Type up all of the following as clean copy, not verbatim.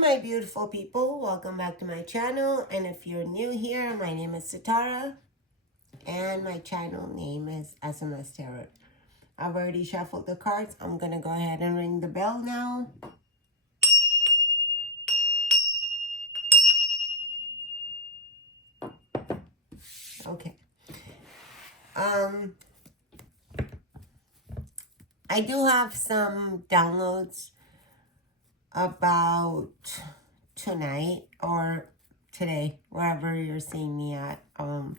my beautiful people. Welcome back to my channel. And if you're new here, my name is Sitara. And my channel name is SMS Tarot. I've already shuffled the cards. I'm going to go ahead and ring the bell now. Okay. I do have some downloads about tonight or today, wherever you're seeing me at. On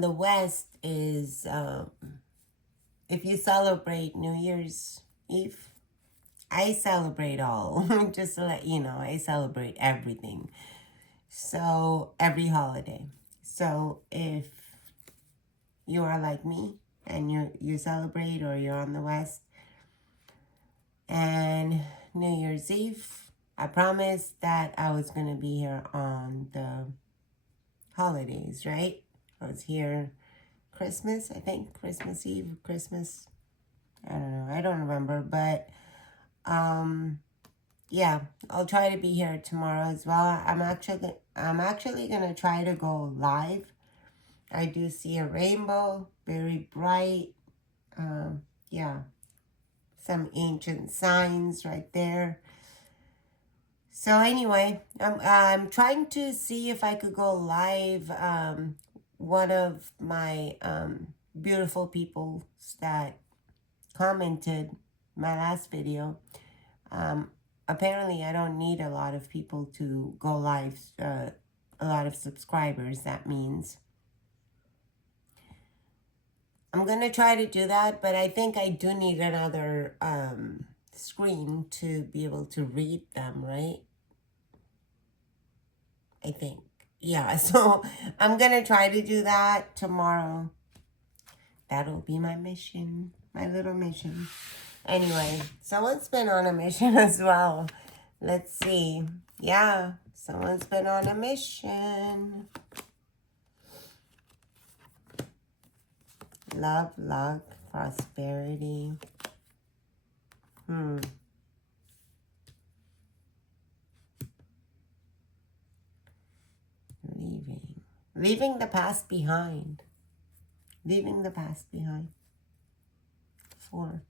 the West is, if you celebrate New Year's Eve, I celebrate all. Just to let you know, I celebrate everything. So, every holiday. So, if you are like me and you celebrate or you're on the West, and New Year's Eve, I promised that I was going to be here on the holidays, right? I was here Christmas, I think. Christmas Eve, Christmas. I don't know. I don't remember. But, yeah. I'll try to be here tomorrow as well. I'm actually going to try to go live. I do see a rainbow. Very bright. Yeah. Some ancient signs right there. So anyway, I'm trying to see if I could go live. One of my beautiful people that commented my last video. Apparently, I don't need a lot of people to go live. A lot of subscribers, that means. I'm going to try to do that, but I think I do need another screen to be able to read them, right? I think. Yeah, so I'm going to try to do that tomorrow. That'll be my mission, my little mission. Anyway, someone's been on a mission as well. Let's see. Yeah, someone's been on a mission. Love, luck, prosperity. Leaving the past behind. Leaving the past behind. 4.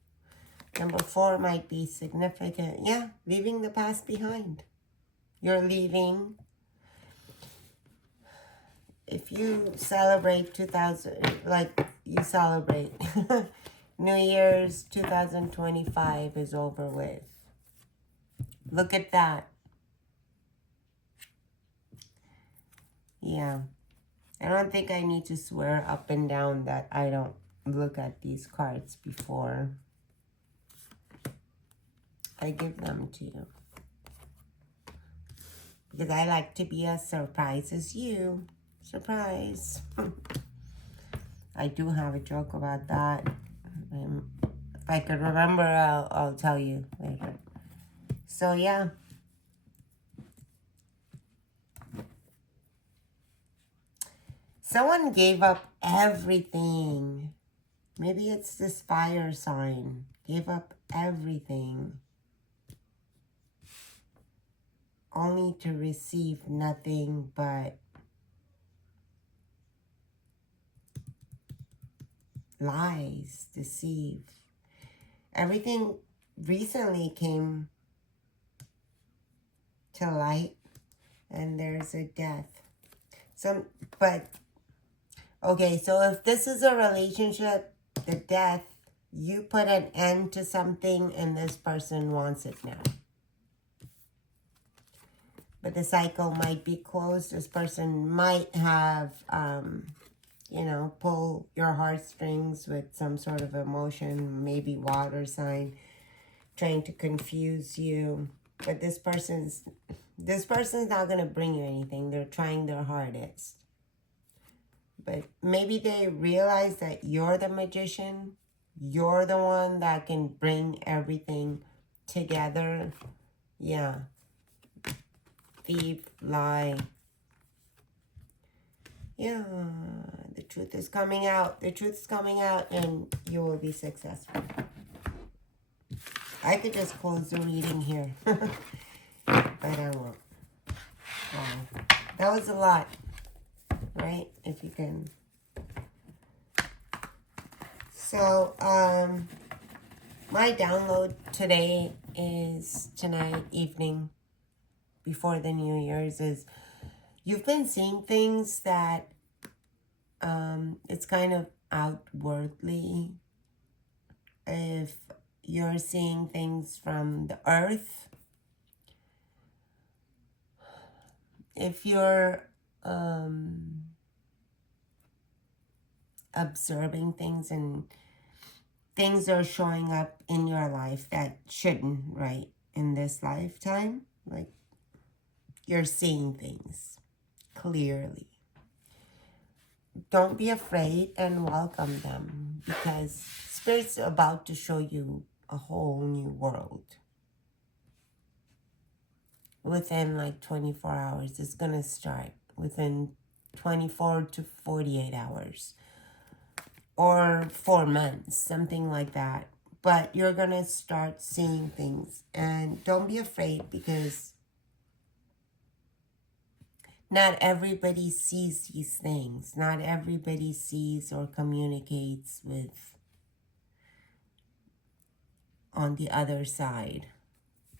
Number 4 might be significant. Yeah, leaving the past behind. You're leaving. If you celebrate 2000, like you celebrate New Year's 2025 is over with. Look at that. Yeah. I don't think I need to swear up and down that I don't look at these cards before I give them to you. Because I like to be as surprised as you. Surprise. I do have a joke about that. If I could remember, I'll tell you later. So, yeah. Someone gave up everything. Maybe it's this fire sign. Gave up everything. Only to receive nothing but lies, deceive. Everything recently came to light, and there's a death. Okay, so if this is a relationship, the death, you put an end to something and this person wants it now. But the cycle might be closed. This person might have, you know, pull your heartstrings with some sort of emotion, maybe water sign, trying to confuse you. But this person's not going to bring you anything. They're trying their hardest. But maybe they realize that you're the magician. You're the one that can bring everything together. Yeah. Thief, lie. Yeah. The truth is coming out. The truth is coming out and you will be successful. I could just close the reading here. but I won't. That was a lot, right? If you can. So, my download today is tonight evening before the New Year's is you've been seeing things that it's kind of outwardly. If you're seeing things from the earth, if you're observing things and things are showing up in your life that shouldn't, right, in this lifetime, like you're seeing things clearly. Don't be afraid and welcome them, because Spirit's about to show you a whole new world. Within like 24 hours, it's going to start within 24 to 48 hours. Or 4 months, something like that. But you're going to start seeing things. And don't be afraid, because not everybody sees these things. Not everybody sees or communicates with on the other side,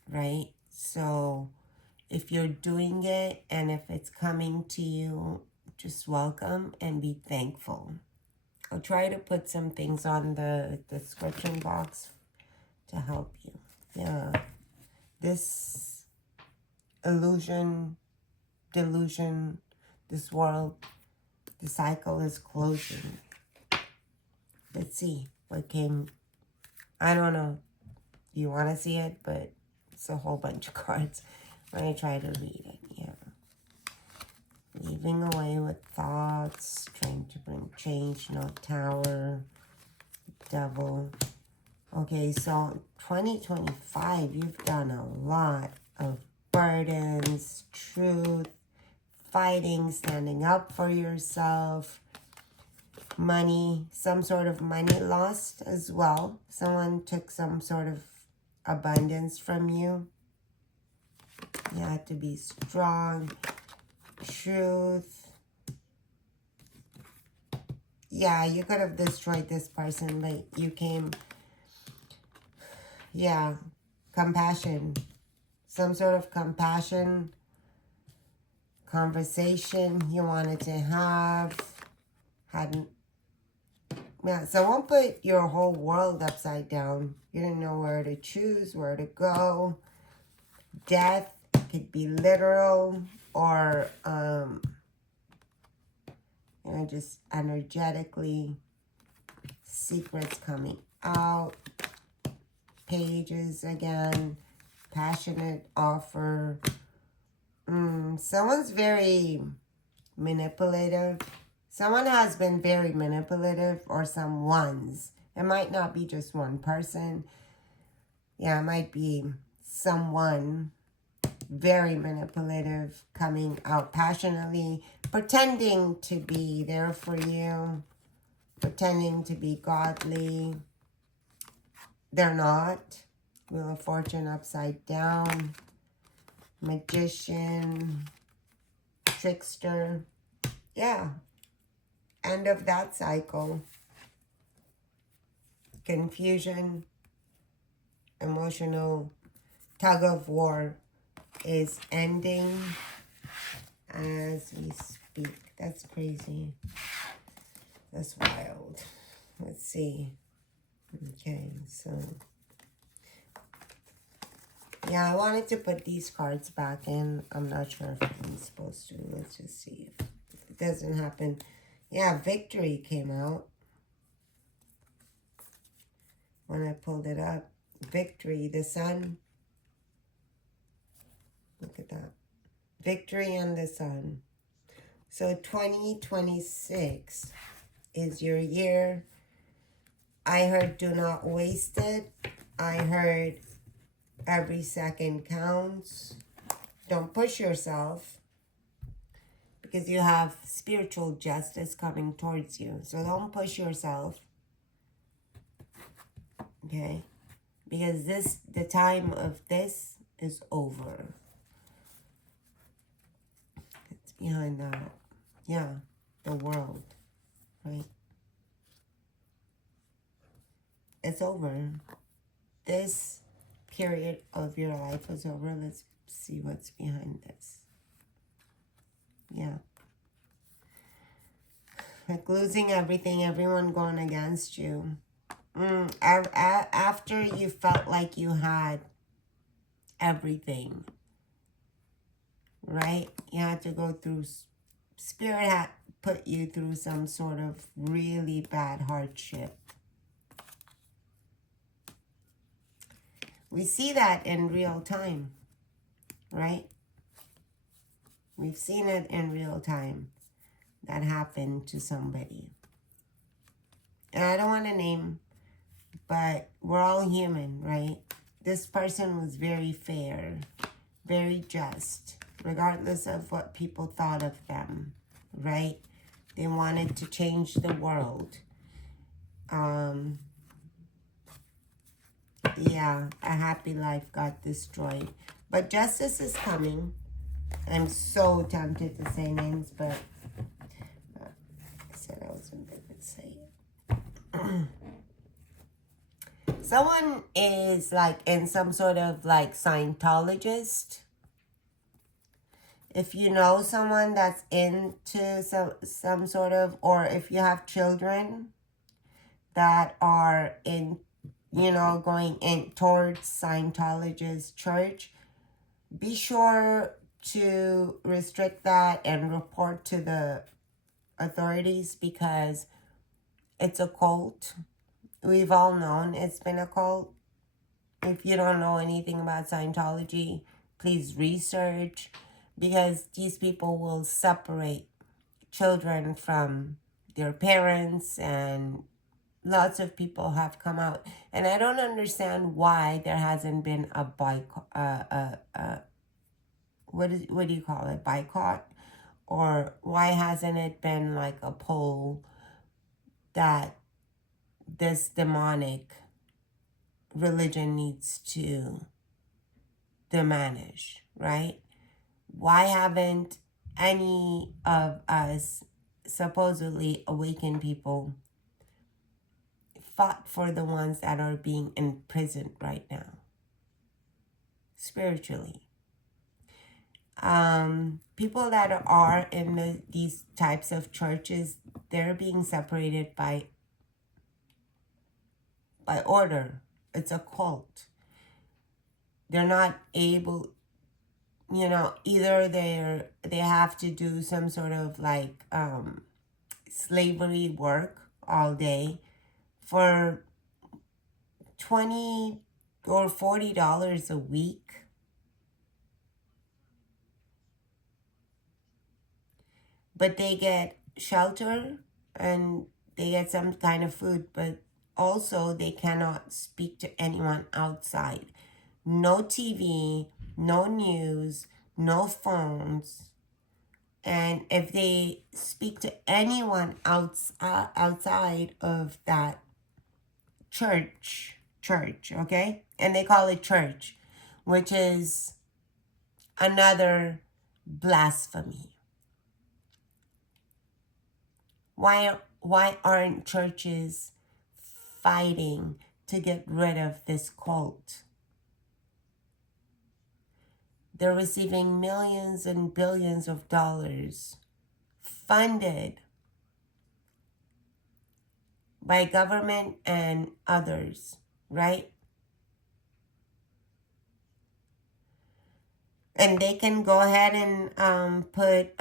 right? So if you're doing it and if it's coming to you, just welcome and be thankful. I'll try to put some things on the description box to help you. Yeah, this illusion, delusion, this world, the cycle is closing. Let's see what came. I don't know. You want to see it, but it's a whole bunch of cards. I'm going to try to read it. Yeah. Leaving away with thoughts, trying to bring change, no tower, devil. Okay, so 2025, you've done a lot of burdens, truth, fighting, standing up for yourself, money, some sort of money lost as well. Someone took some sort of abundance from you. You have to be strong, truth. Yeah, you could have destroyed this person, but you came. Yeah, compassion. Some sort of compassion, conversation you wanted to have. Hadn't. Yeah, someone put your whole world upside down. You didn't know where to choose, where to go. Death could be literal or, just energetically. Secrets coming out. Pages again. Passionate offer. Someone's very manipulative. Someone has been very manipulative, or someone's. It might not be just one person. Yeah, it might be someone very manipulative, coming out passionately, pretending to be there for you, pretending to be godly. They're not. Wheel of Fortune upside down. Magician. Trickster. Yeah. End of that cycle. Confusion. Emotional tug of war is ending as we speak. That's crazy. That's wild. Let's see. Okay, so yeah, I wanted to put these cards back in. I'm not sure if I'm supposed to. Let's just see if it doesn't happen. Yeah, victory came out when I pulled it up. Victory, the sun. Look at that. Victory and the sun. So 2026 is your year. I heard do not waste it. I heard every second counts. Don't push yourself, because you have spiritual justice coming towards you. So don't push yourself. Okay? Because the time of this is over. behind that. Yeah, the world, right? It's over. This period of your life is over. Let's see what's behind this. Yeah. Like losing everything, everyone going against you. After you felt like you had everything, right? You had to go through, Spirit had put you through some sort of really bad hardship. We see that in real time, right? We've seen it in real time. That happened to somebody. And I don't want to name, but we're all human, right? This person was very fair, very just, regardless of what people thought of them, right? They wanted to change the world. Yeah, a happy life got destroyed. But justice is coming. I'm so tempted to say names, but I said I wasn't going to say it. Someone is like in some sort of like Scientologist. If you know someone that's into some sort of, or if you have children that are in, you know, going in towards Scientologist church, be sure to restrict that and report to the authorities, because it's a cult. We've all known it's been a cult. If you don't know anything about Scientology, please research, because these people will separate children from their parents, and lots of people have come out. And I don't understand why there hasn't been a boycott, what do you call it, boycott? Or why hasn't it been like a poll that this demonic religion needs to diminish, right? Why haven't any of us supposedly awakened people fought for the ones that are being imprisoned right now, spiritually? People that are in these types of churches, they're being separated by order. It's a cult. They're not able, you know, either they have to do some sort of like slavery work all day for $20 or $40 a week. But they get shelter and they get some kind of food, but also they cannot speak to anyone outside. No TV, no news, no phones. And if they speak to anyone outside of that church, okay? And they call it church, which is another blasphemy. Why aren't churches fighting to get rid of this cult? They're receiving millions and billions of dollars funded by government and others, right? And they can go ahead and put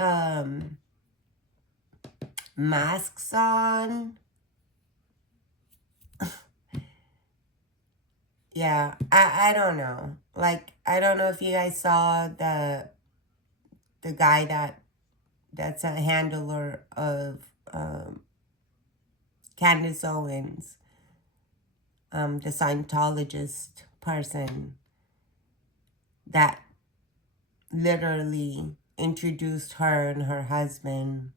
masks on. Yeah, I don't know. Like, I don't know if you guys saw the guy that's a handler of Candace Owens, the Scientologist person that literally introduced her and her husband,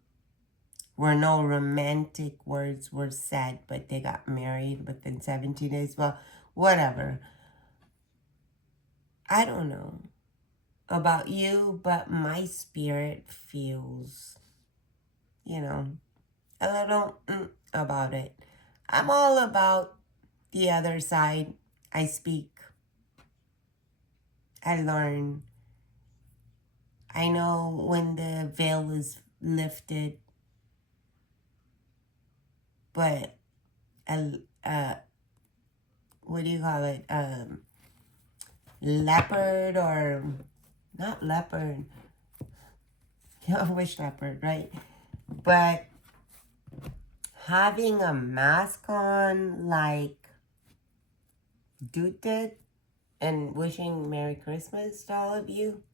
where no romantic words were said, but they got married within 17 days. Well, whatever. I don't know. about you, but my spirit feels, a little about it. I'm all about the other side. I speak, I learn. I know when the veil is lifted, but what do you call it? Leopard or not leopard. I wish leopard, right? But having a mask on like Dude did and wishing Merry Christmas to all of you.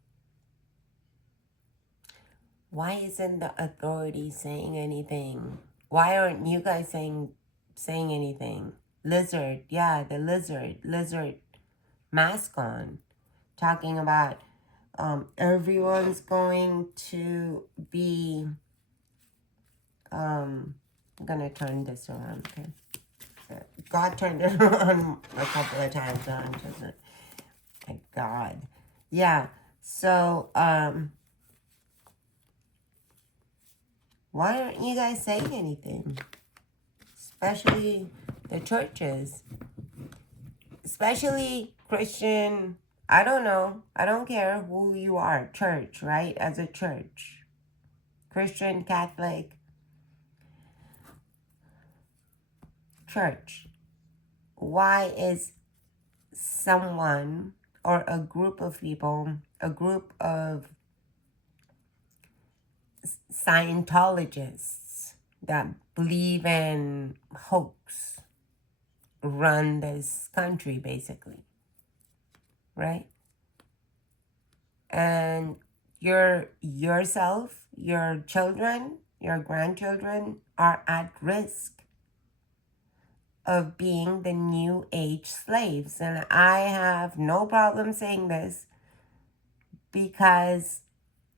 Why isn't the authority saying anything? Why aren't you guys saying anything? Lizard, yeah, the lizard mask on, talking about everyone's going to be I'm gonna turn this around, okay? So God turned it on a couple of times, my God. Yeah. So why aren't you guys saying anything? Especially the churches. Especially Christian, I don't know. I don't care who you are. Church, right? As a church. Christian, Catholic, church. Why is someone or a group of people, a group of Scientologists that believe in hoax run this country, basically, right? And yourself, your children, your grandchildren are at risk of being the new age slaves. And I have no problem saying this because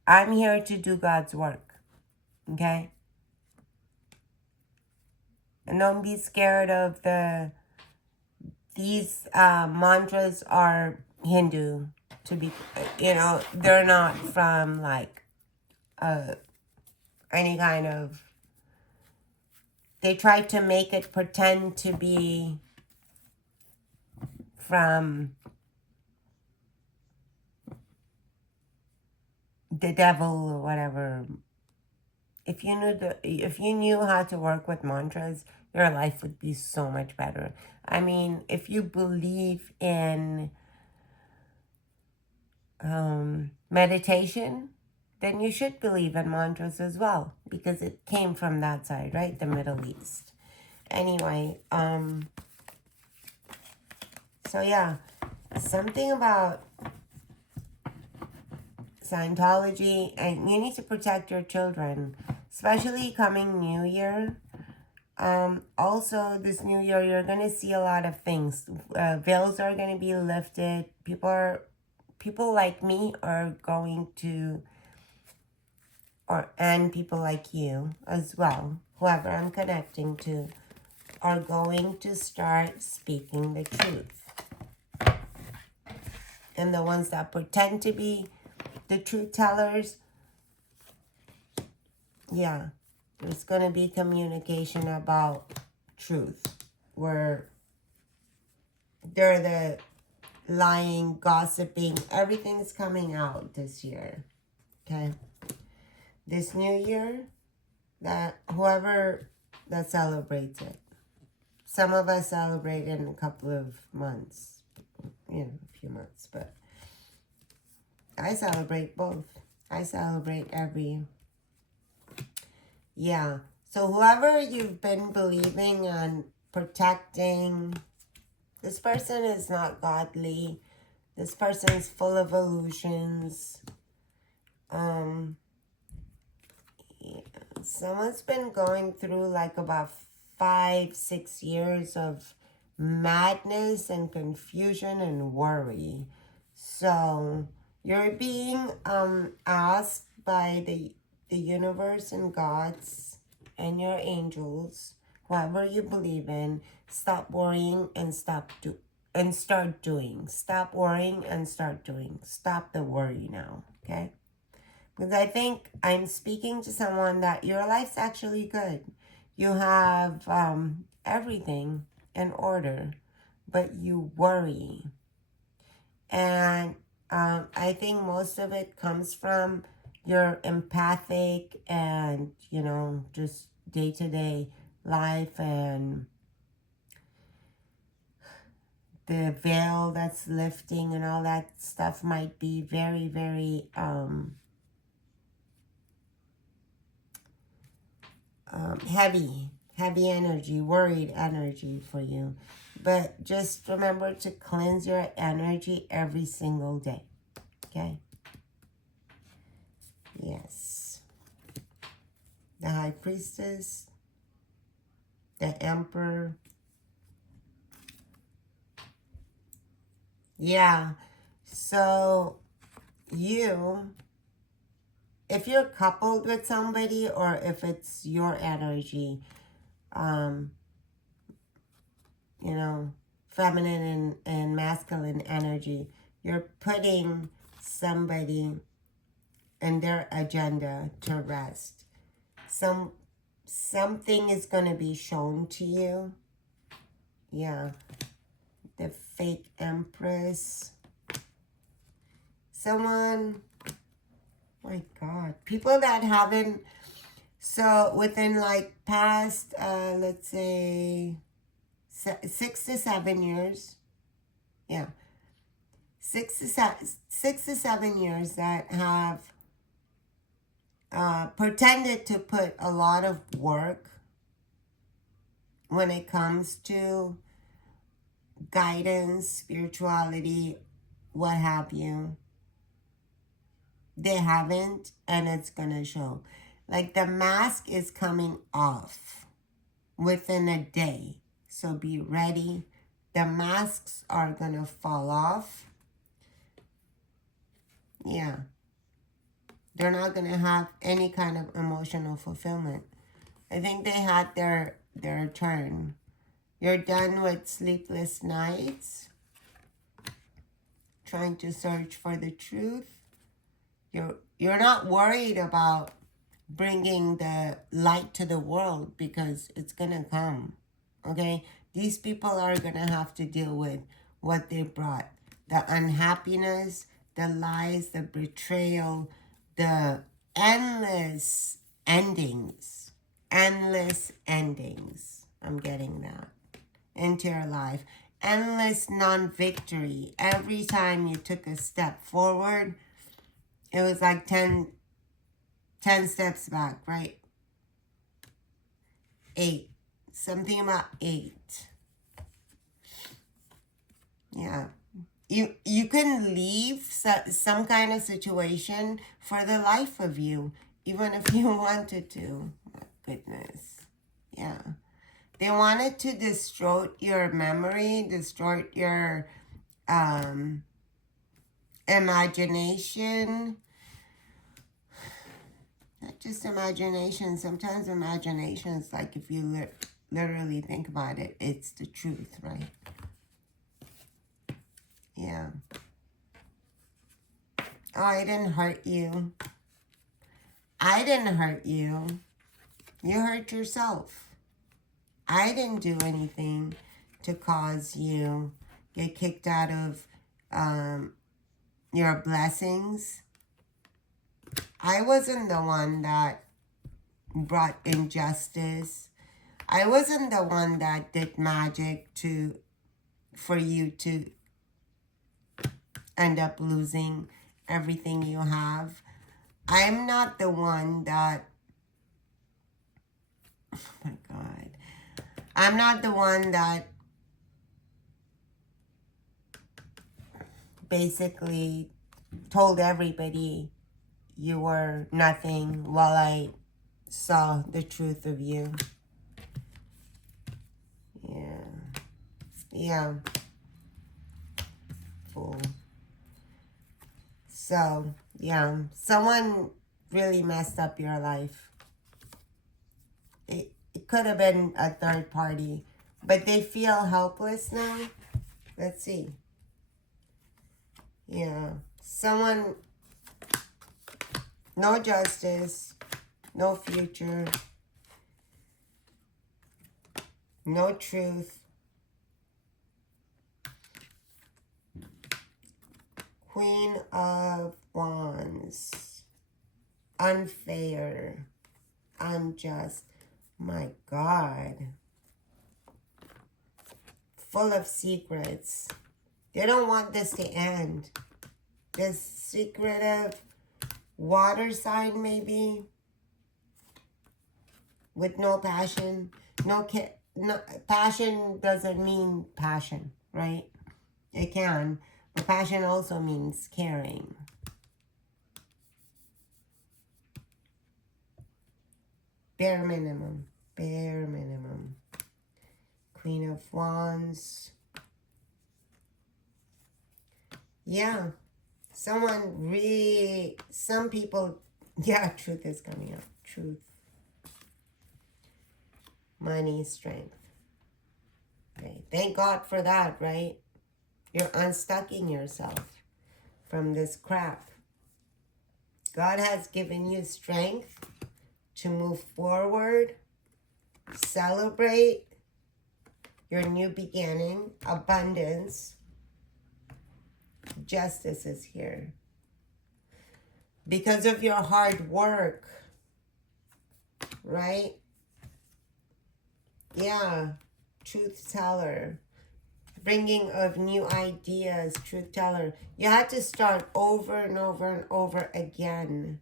I'm here to do God's work, okay? And don't be scared of these mantras are Hindu, to be, they're not from like any kind of, they try to make it pretend to be from the devil or whatever. If you knew how to work with mantras, your life would be so much better. I mean, if you believe in meditation, then you should believe in mantras as well, because it came from that side, right? The Middle East. Anyway, so yeah, something about Scientology, and you need to protect your children, especially coming New Year. Also, this New Year, you're going to see a lot of things. Veils are going to be lifted. People like me are going to, and people like you as well, whoever I'm connecting to, are going to start speaking the truth. And the ones that pretend to be the truth tellers, yeah, there's going to be communication about truth, where they're the lying, gossiping, everything's coming out this year, okay? This new year, that whoever that celebrates it, some of us celebrate in a couple of months, a few months, but I celebrate both. I celebrate yeah. So whoever you've been believing and protecting, this person is not godly. This person's full of illusions. Yeah. Someone's been going through like about 5-6 years of madness and confusion and worry. So you're being asked by the universe and gods and your angels, whoever you believe in, stop worrying and stop and start doing. Stop worrying and start doing. Stop the worry now, okay? Because I think I'm speaking to someone that your life's actually good. You have everything in order, but you worry. And I think most of it comes from your empathic and, you know, just day-to-day life, and the veil that's lifting and all that stuff might be very, very heavy energy, worried energy for you. But just remember to cleanse your energy every single day, okay? Yes. The High Priestess, the Emperor. Yeah. So you, if you're coupled with somebody, or if it's your energy, you know, feminine and masculine energy, you're putting somebody and their agenda to rest. Something is going to be shown to you. Yeah. The fake Empress. Someone, my God, people that haven't, so within like past, let's say 6 to 7 years. Yeah. 6 to 7 years that have pretended to put a lot of work when it comes to guidance, spirituality, what have you. They haven't, and it's gonna show. Like the mask is coming off within a day. So be ready. The masks are gonna fall off. Yeah. They're not gonna have any kind of emotional fulfillment. I think they had their turn. You're done with sleepless nights, trying to search for the truth. You're not worried about bringing the light to the world, because it's gonna come. Okay, these people are gonna have to deal with what they brought: the unhappiness, the lies, the betrayal, the endless endings. Endless endings. I'm getting that into your life. Endless non-victory. Every time you took a step forward, it was like 10 steps back, right? 8. Something about 8. Yeah. You can leave some kind of situation for the life of you, even if you wanted to. My goodness. Yeah. They wanted to distort your memory, distort your imagination. Not just imagination. Sometimes imagination is like, if you literally think about it, it's the truth, right? Yeah. Oh, I didn't hurt you. I didn't hurt you. You hurt yourself. I didn't do anything to cause you get kicked out of your blessings. I wasn't the one that brought injustice. I wasn't the one that did magic for you to end up losing everything you have. I'm not the one that, oh my God, I'm not the one that basically told everybody you were nothing while I saw the truth of you. Yeah. Yeah. Fool. So, yeah. Someone really messed up your life. It could have been a third party, but they feel helpless now. Let's see. Yeah. Someone, no justice, no future, no truth. Queen of Wands. Unfair. Unjust. My God. Full of secrets. They don't want this to end. This secretive water sign, maybe, with no passion. No, passion doesn't mean passion, right? It can, but passion also means caring. Bare minimum. Bare minimum. Queen of Wands. Yeah. Someone really, some people, yeah, truth is coming up. Truth. Money, strength. Okay. Thank God for that, right? You're unstucking yourself from this crap. God has given you strength to move forward, celebrate your new beginning, abundance. Justice is here. Because of your hard work, right? Yeah, truth teller. Bringing of new ideas, truth teller. You had to start over and over and over again.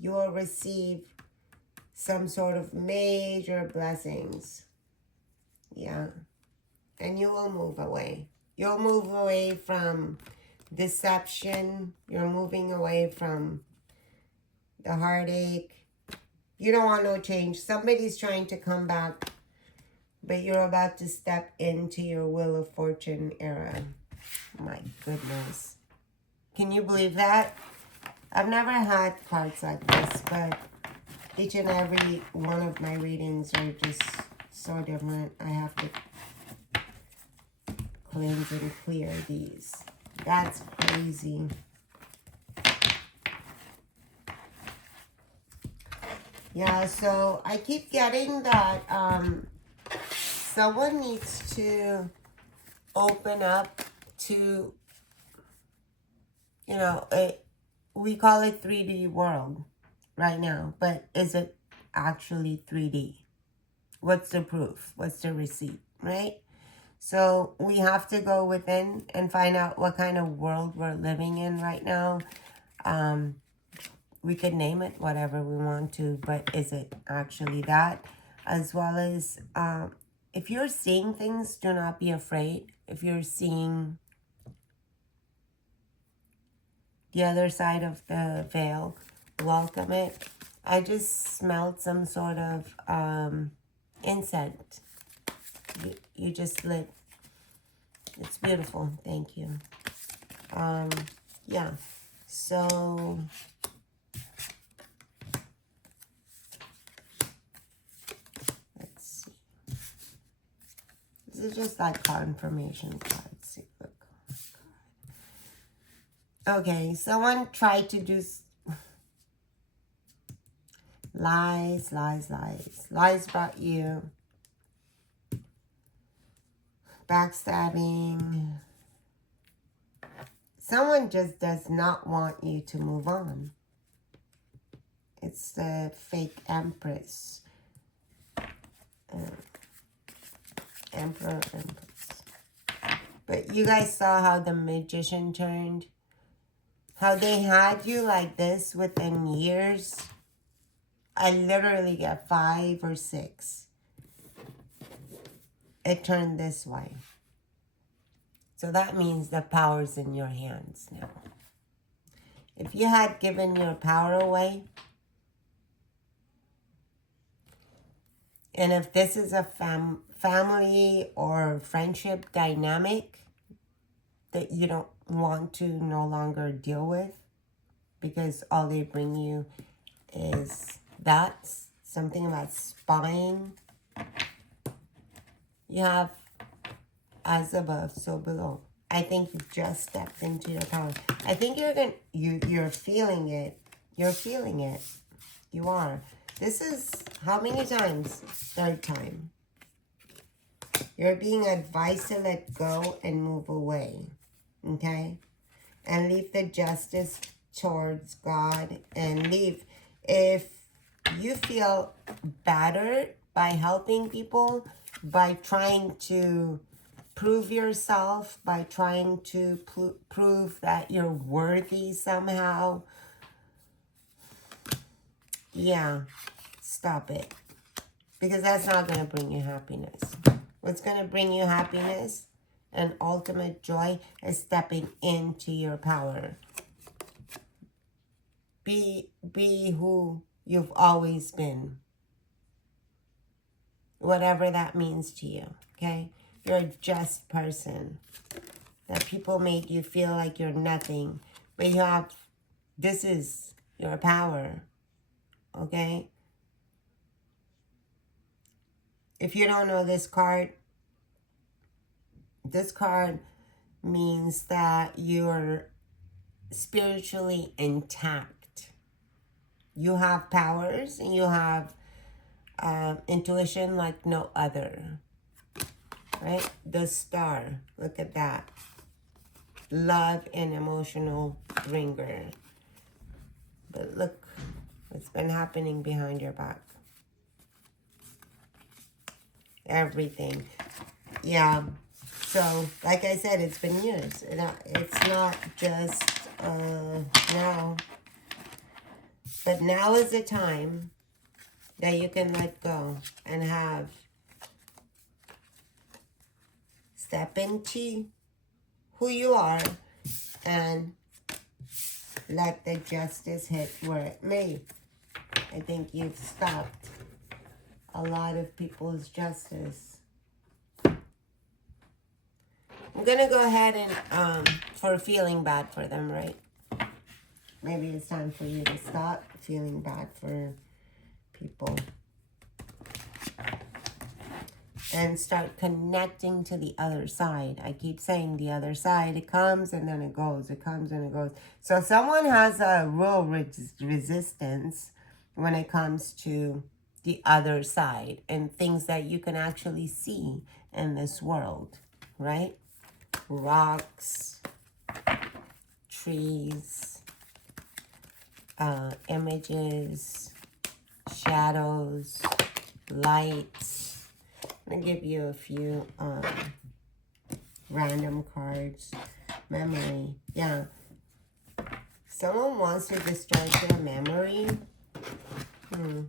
You will receive some sort of major blessings. Yeah. And you will move away. You'll move away from deception. You're moving away from the heartache. You don't want no change. Somebody's trying to come back, but you're about to step into your Wheel of Fortune era. My goodness. Can you believe that? I've never had cards like this, but each and every one of my readings are just so different. I have to cleanse and clear these. That's crazy. Yeah, so I keep getting that someone needs to open up to, you know, we call it 3D world right now, but is it actually 3D? What's the proof? What's the receipt, right? So we have to go within and find out what kind of world we're living in right now. We could name it whatever we want to, but is it actually that? As well as if you're seeing things, do not be afraid. If you're seeing the other side of the veil, welcome it. I just smelled some sort of incense. You just lit. It's beautiful. Thank you. Yeah. So let's see. This is just like confirmation cards. Okay, someone tried to do lies, lies, lies. Lies about you. Backstabbing. Someone just does not want you to move on. It's the fake Empress. Emperor, Empress. But you guys saw how the Magician turned? How they had you like this within years? I literally get 5 or 6. It turned this way. So that means the power's in your hands now. If you had given your power away, and if this is a family or friendship dynamic that you don't want to no longer deal with because all they bring you is that, something about spying, You have as above, so below. I think you've just stepped into your power. I think you're feeling it. You're feeling it. You are. This is how many times? Third time. You're being advised to let go and move away. Okay? And leave the justice towards God and leave. If you feel battered by helping people, by trying to prove yourself, by trying to prove that you're worthy somehow, yeah, stop it. Because that's not going to bring you happiness. What's going to bring you happiness and ultimate joy is stepping into your power. Be who you've always been. Whatever that means to you, okay? You're a just person. That people make you feel like you're nothing. But you have, this is your power, okay? If you don't know this card means that you're spiritually intact. You have powers and you have intuition like no other, right? The star, look at that. Love and emotional bringer. But look what's been happening behind your back. Everything. Yeah. So, like I said, it's been years. It's not just now. But now is the time that you can let go and have step into who you are and let the justice hit where it may. I think you've stopped a lot of people's justice. I'm going to go ahead and, for feeling bad for them, right? Maybe it's time for you to stop feeling bad for people. And start connecting to the other side. I keep saying the other side. It comes and then it goes. It comes and it goes. So someone has a real resistance when it comes to the other side and things that you can actually see in this world, right? Rocks, trees, images, shadows, lights. I'm going to give you a few random cards. Memory. Yeah. Someone wants to destroy their memory. Yeah,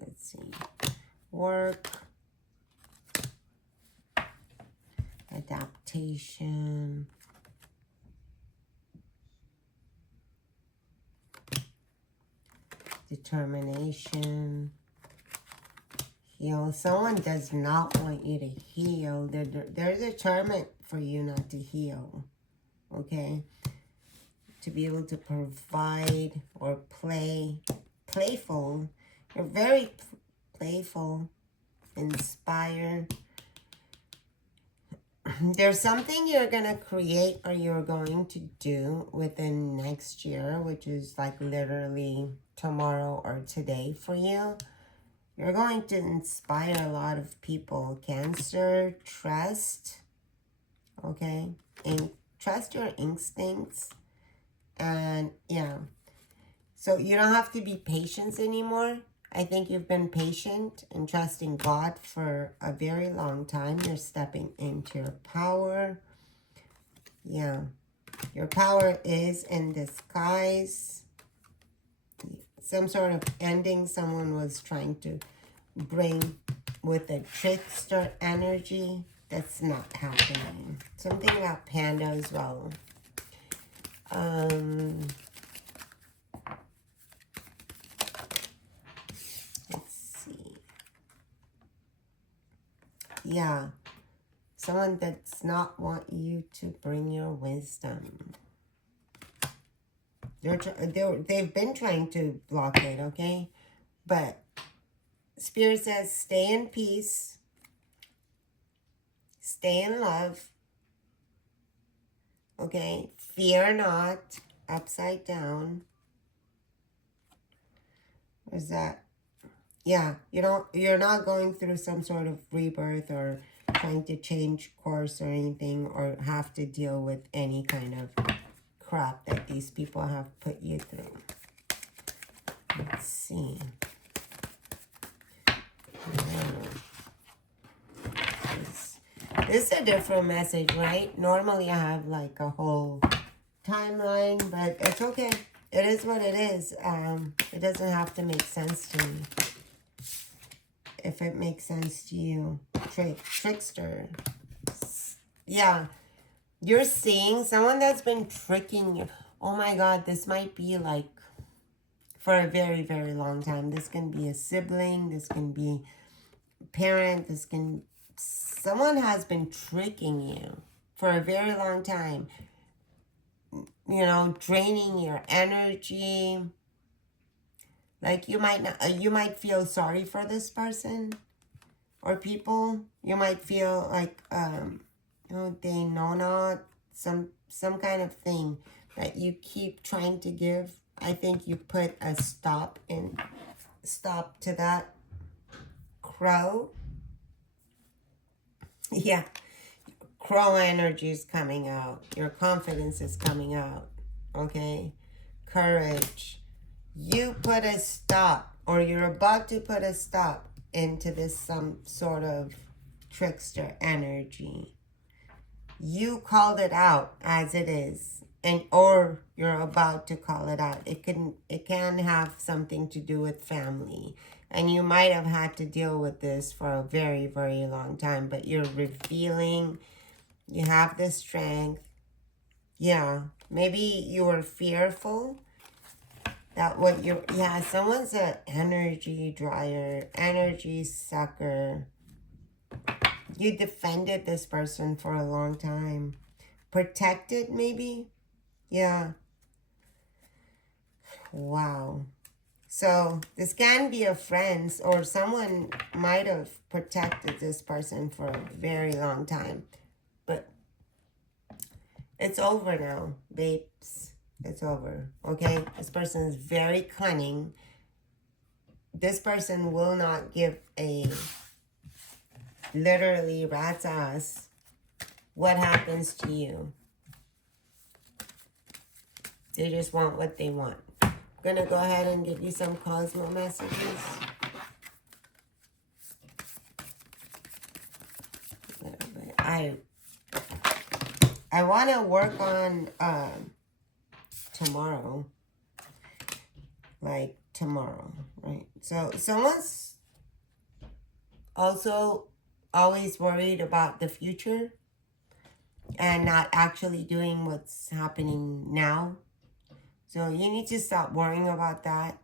let's see. Work. Adaptation. Determination. Heal. Someone does not want you to heal. They're determined for you not to heal. Okay? To be able to provide or play. Playful. You're very playful. Inspired. There's something you're going to create or you're going to do within next year, which is like literally tomorrow or today for you. You're going to inspire a lot of people. Cancer, trust, okay? And trust your instincts. And yeah. So you don't have to be patient anymore. I think you've been patient and trusting God for a very long time. You're stepping into your power. Yeah. Your power is in disguise. Some sort of ending someone was trying to bring with a trickster energy. That's not happening. Something about panda as well. Yeah, someone does not want you to bring your wisdom. They've been trying to block it, okay? But Spirit says stay in peace, stay in love, okay? Fear not, upside down. What is that? Yeah, you're not going through some sort of rebirth or trying to change course or anything, or have to deal with any kind of crap that these people have put you through. Let's see. This is a different message, right? Normally I have like a whole timeline, but it's okay. It is what it is. It doesn't have to make sense to me. If it makes sense to you, trickster. Yeah, you're seeing someone that's been tricking you. Oh my God, this might be like for a very, very long time. This can be a sibling. This can be a parent. Someone has been tricking you for a very long time. You know, draining your energy. Like you might feel sorry for this person or people. You might feel like you know, they know not some kind of thing that you keep trying to give. I think you put a stop to that. Crow. Yeah. Crow energy is coming out. Your confidence is coming out. Okay? Courage. You put a stop, or you're about to put a stop into this some sort of trickster energy. You called it out as it is, or you're about to call it out. It can have something to do with family, and you might have had to deal with this for a very, very long time, but you're revealing you have the strength. Yeah, maybe you were fearful that someone's an energy dryer, energy sucker. You defended this person for a long time. Protected, maybe? Yeah. Wow. So this can be a friend, or someone might have protected this person for a very long time. But it's over now, babes. It's over, okay? This person is very cunning. This person will not give a literally rat's ass what happens to you. They just want what they want. I'm gonna go ahead and give you some Cosmo messages. I want to work on tomorrow. Like tomorrow, right? So someone's also always worried about the future and not actually doing what's happening now. So you need to stop worrying about that.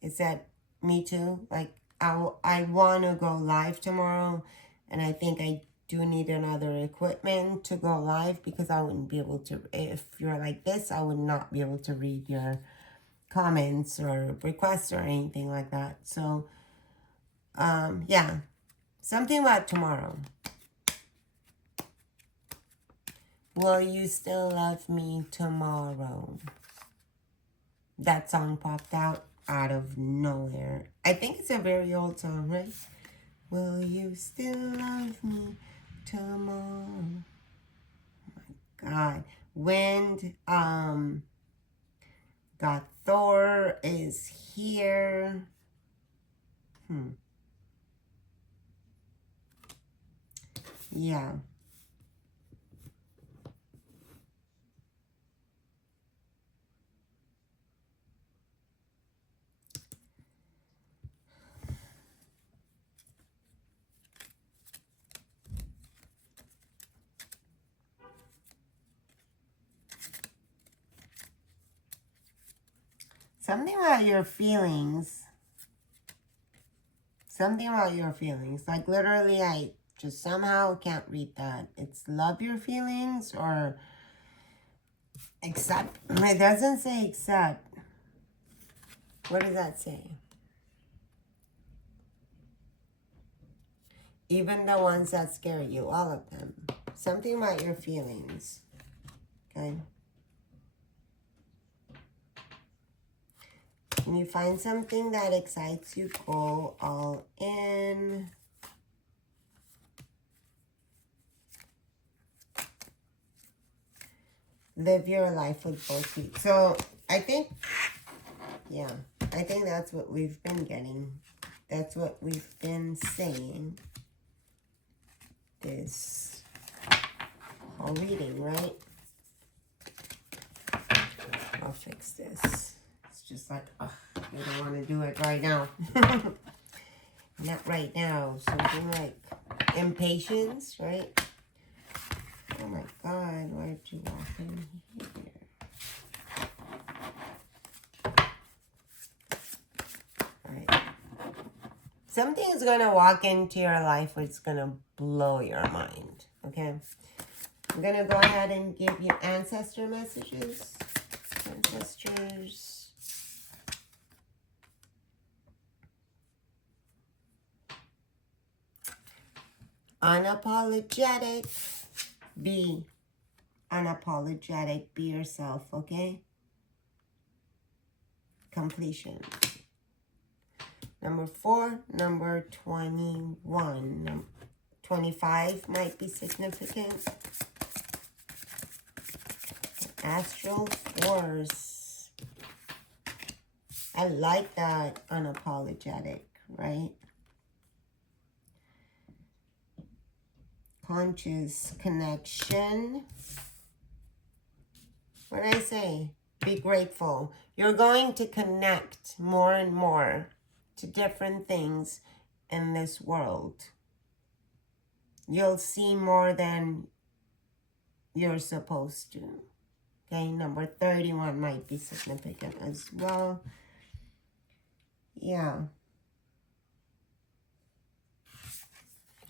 It said, me too. Like, I want to go live tomorrow. And I think I do need another equipment to go live, because I wouldn't be able to, if you're like this, I would not be able to read your comments or requests or anything like that. So, yeah. Something about tomorrow. Will you still love me tomorrow? That song popped out of nowhere. I think it's a very old song, right? Will you still love me tomorrow? Oh my God. Wind, God, Thor is here. Yeah. Something about your feelings. Something about your feelings. Like literally, I just somehow can't read that. It's love your feelings or accept. It doesn't say accept. What does that say? Even the ones that scare you, all of them. Something about your feelings. Okay. When you find something that excites you, go all in. Live your life with both feet. So I think, yeah, I think that's what we've been getting. That's what we've been saying this whole reading, right? I'll fix this. It's just like, ugh, I don't want to do it right now. Not right now. Something like impatience, right? Oh my God, why did you walk in here? Alright. Something is going to walk into your life it's going to blow your mind, okay? I'm going to go ahead and give you ancestor messages. Ancestors. Unapologetic. Be unapologetic. Be yourself, okay? Completion. Number 4, number 21. 25 might be significant. Astral force. I like that. Unapologetic, right? Conscious connection. What did I say? Be grateful. You're going to connect more and more to different things in this world. You'll see more than you're supposed to. Okay, number 31 might be significant as well. Yeah.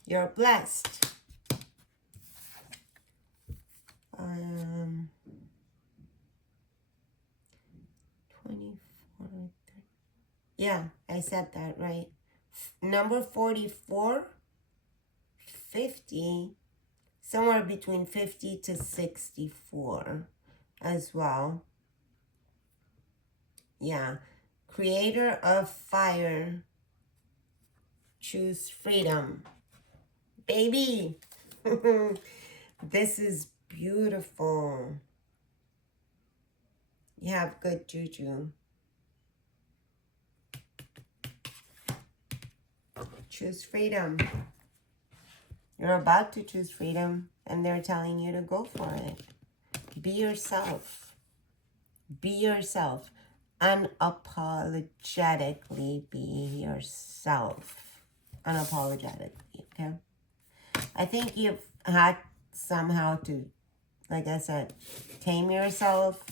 You're blessed. 24, 30. Yeah, I said that right. Number 44, 50, somewhere between 50 to 64 as well. Yeah. Creator of fire. Choose freedom. Baby. This is beautiful. You have good juju. Choose freedom. You're about to choose freedom, and they're telling you to go for it. Be yourself. Be yourself. Unapologetically be yourself. Unapologetically, okay? I think you've had somehow to, like I said, tame yourself,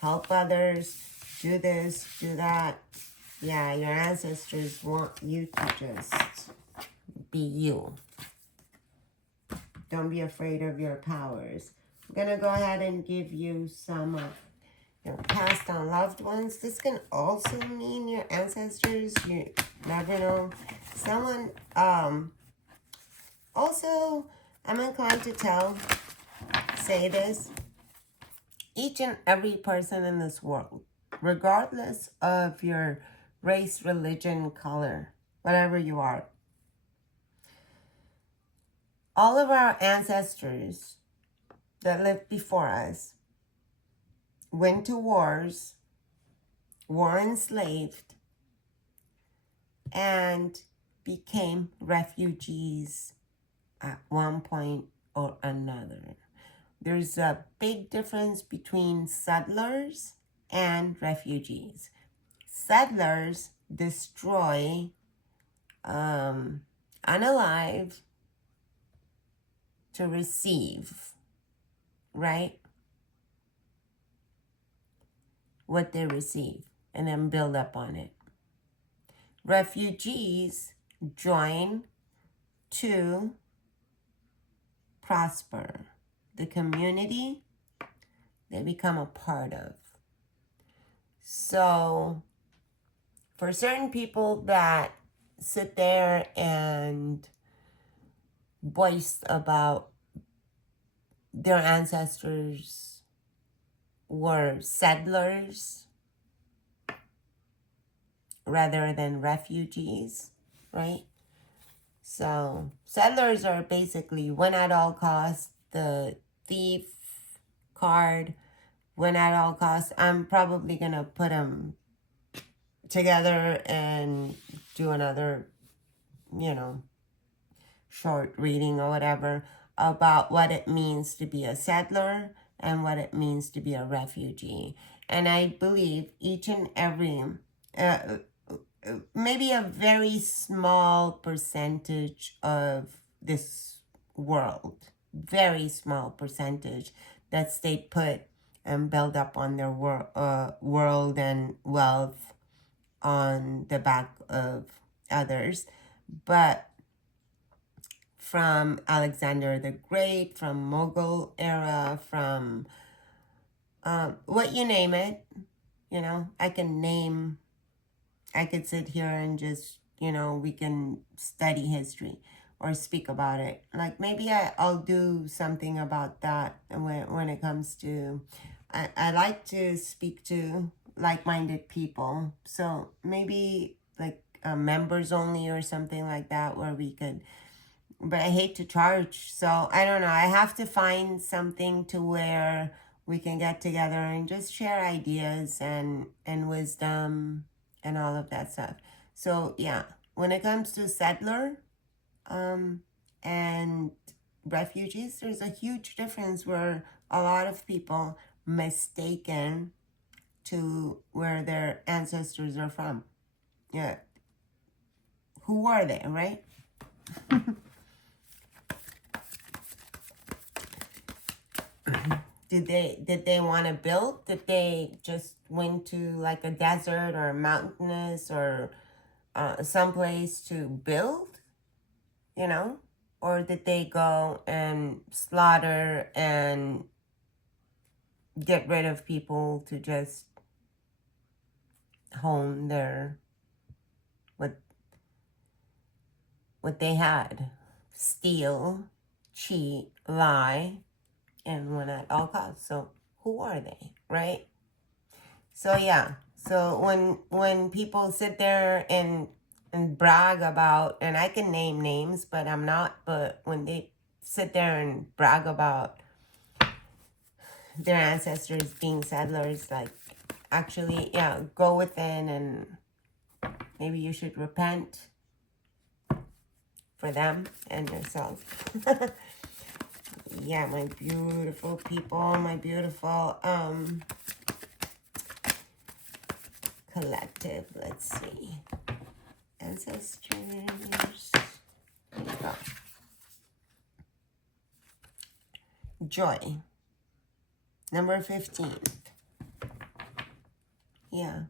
help others, do this, do that. Yeah, your ancestors want you to just be you. Don't be afraid of your powers. I'm going to go ahead and give you some your past on loved ones. This can also mean your ancestors. You never know. Someone, also, I'm inclined to say this. Each and every person in this world, regardless of your race, religion, color, whatever you are, all of our ancestors that lived before us went to wars, were enslaved, and became refugees at one point or another. There's a big difference between settlers and refugees. Settlers destroy, unalive to receive, right? What they receive and then build up on it. Refugees join to prosper the community they become a part of. So for certain people that sit there and voiced about their ancestors were settlers rather than refugees, right? So settlers are basically win at all costs, the thief card, win at all costs. I'm probably gonna put them together and do another, you know, short reading or whatever about what it means to be a settler and what it means to be a refugee. And I believe each and every, uh, maybe a very small percentage of this world, very small percentage that they put and build up on their world and wealth on the back of others. But from Alexander the Great, from Mughal era, from what you name it, you know, I could sit here and just, you know, we can study history or speak about it. Like maybe I'll do something about that when it comes to, I like to speak to like-minded people. So maybe like members only or something like that where we could, but I hate to charge. So I don't know. I have to find something to where we can get together and just share ideas and wisdom and all of that stuff. So yeah, when it comes to settler and refugees, there's a huge difference where a lot of people mistaken to where their ancestors are from. Yeah. Who are they, right? Did they want to build? Did they just went to like a desert or mountainous or someplace to build, you know? Or did they go and slaughter and get rid of people to just hone their what they had? Steal, cheat, lie, and win at all costs. So who are they, right? So yeah. So when people sit there and brag about, and I can name names, but I'm not, but when they sit there and brag about their ancestors being settlers, like actually, yeah, go within and maybe you should repent for them and yourself. Yeah, my beautiful people, my beautiful collective. Let's see. Ancestors. Oh. Joy. Number 15. Yeah.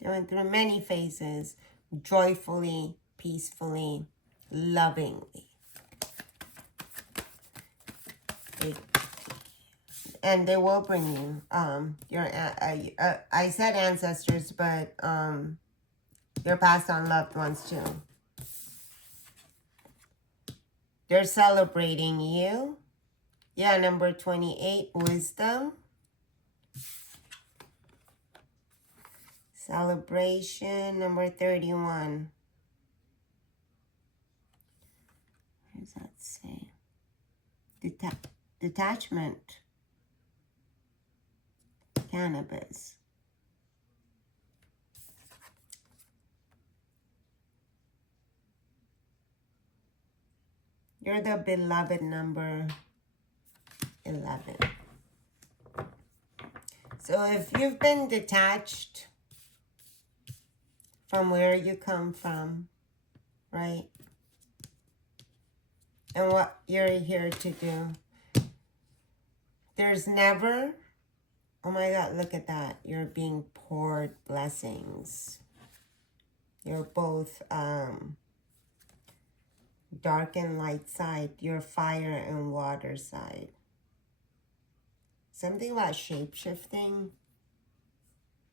They went through many phases. Joyfully, peacefully, lovingly. And they will bring you your I said ancestors, but your passed on loved ones too. They're celebrating you. Yeah, number 28, wisdom. Celebration, number 31. What does that say? Detachment. Cannabis. You're the beloved number 11. So if you've been detached from where you come from, right? And what you're here to do, there's never, oh my God, look at that. You're being poured blessings. You're both dark and light side. You're fire and water side. Something about shape-shifting.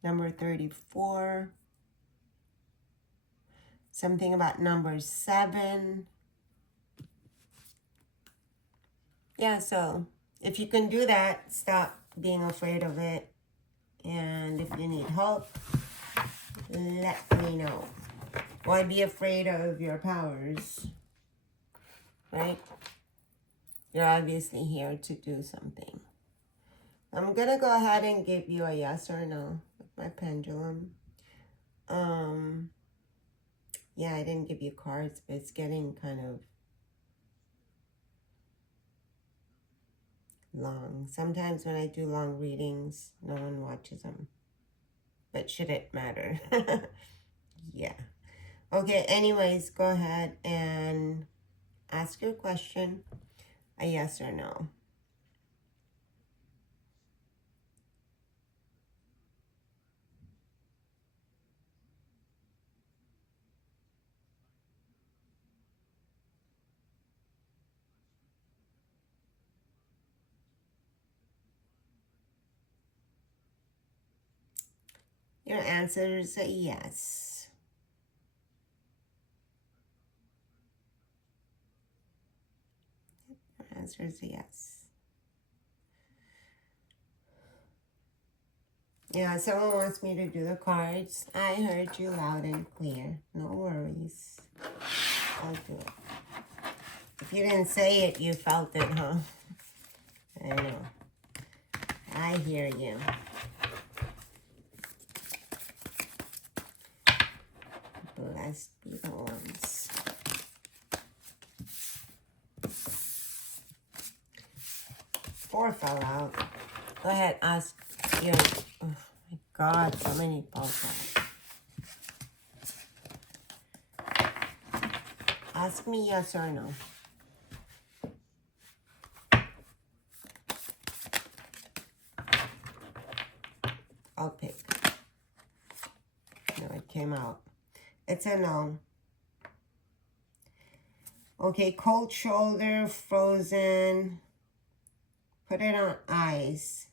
Number 34. Something about number 7. yeah, so if you can do that, stop being afraid of it. And if you need help, let me know. Why be afraid of your powers, right? You're obviously here to do something. I'm gonna go ahead and give you a yes or no with my pendulum. Yeah, I didn't give you cards, but it's getting kind of long. Sometimes when I do long readings, no one watches them. But should it matter? Yeah. Okay, anyways, go ahead and ask your question, a yes or no. Your answer is a yes. Your answer is a yes. Yeah, someone wants me to do the cards. I heard you loud and clear. No worries. I'll do it. If you didn't say it, you felt it, huh? I know. I hear you. Blessed be the ones. 4 fell out. Go ahead, ask your... Oh my God, so many balls out. Ask me yes or no. I'll pick. No, it came out. It's a no. Okay, cold shoulder, frozen. Put it on ice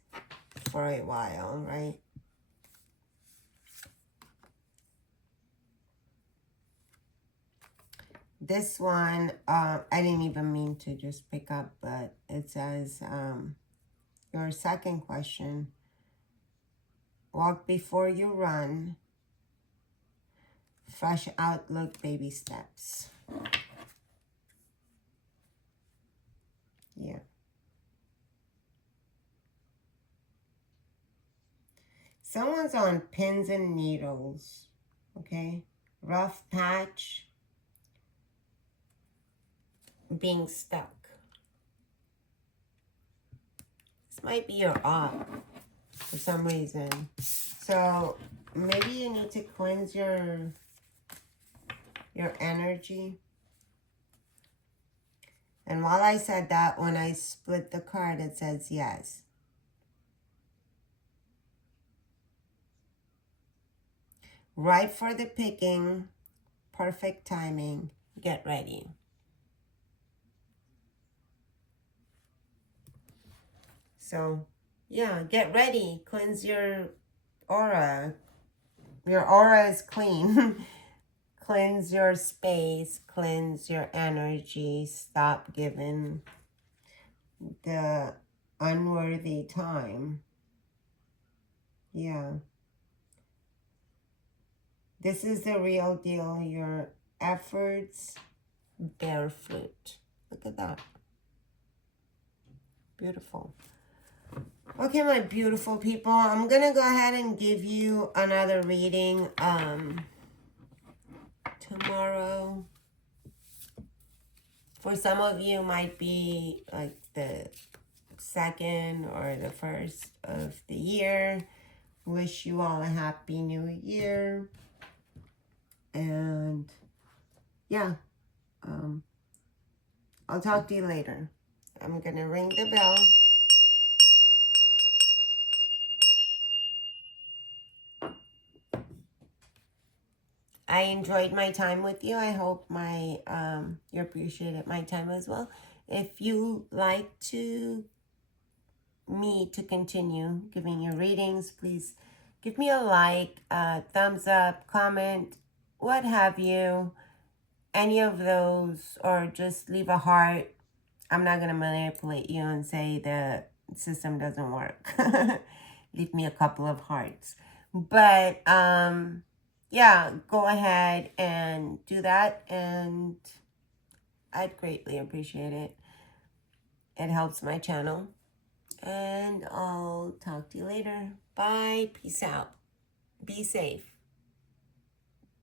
for a while, right? This one, I didn't even mean to just pick up, but it says, your second question, walk before you run, fresh outlook, baby steps. Yeah. Someone's on pins and needles, okay? Rough patch, being stuck. This might be your op for some reason. So maybe you need to cleanse your energy. And while I said that, when I split the card, it says yes. Right for the picking, perfect timing, get ready. So, yeah, get ready. Cleanse your aura. Your aura is clean. Cleanse your space. Cleanse your energy. Stop giving the unworthy time. Yeah. This is the real deal. Your efforts bear fruit. Look at that. Beautiful. Okay, my beautiful people, I'm going to go ahead and give you another reading tomorrow. For some of you, might be like the 2nd or the 1st of the year. Wish you all a happy new year. And yeah, I'll talk to you later. I'm going to ring the bell. I enjoyed my time with you. I hope you appreciated my time as well. If you like me to continue giving you readings, please give me a like, thumbs up, comment, what have you, any of those, or just leave a heart. I'm not going to manipulate you and say the system doesn't work. Leave me a couple of hearts. But, yeah, go ahead and do that. And I'd greatly appreciate it. It helps my channel. And I'll talk to you later. Bye. Peace out. Be safe.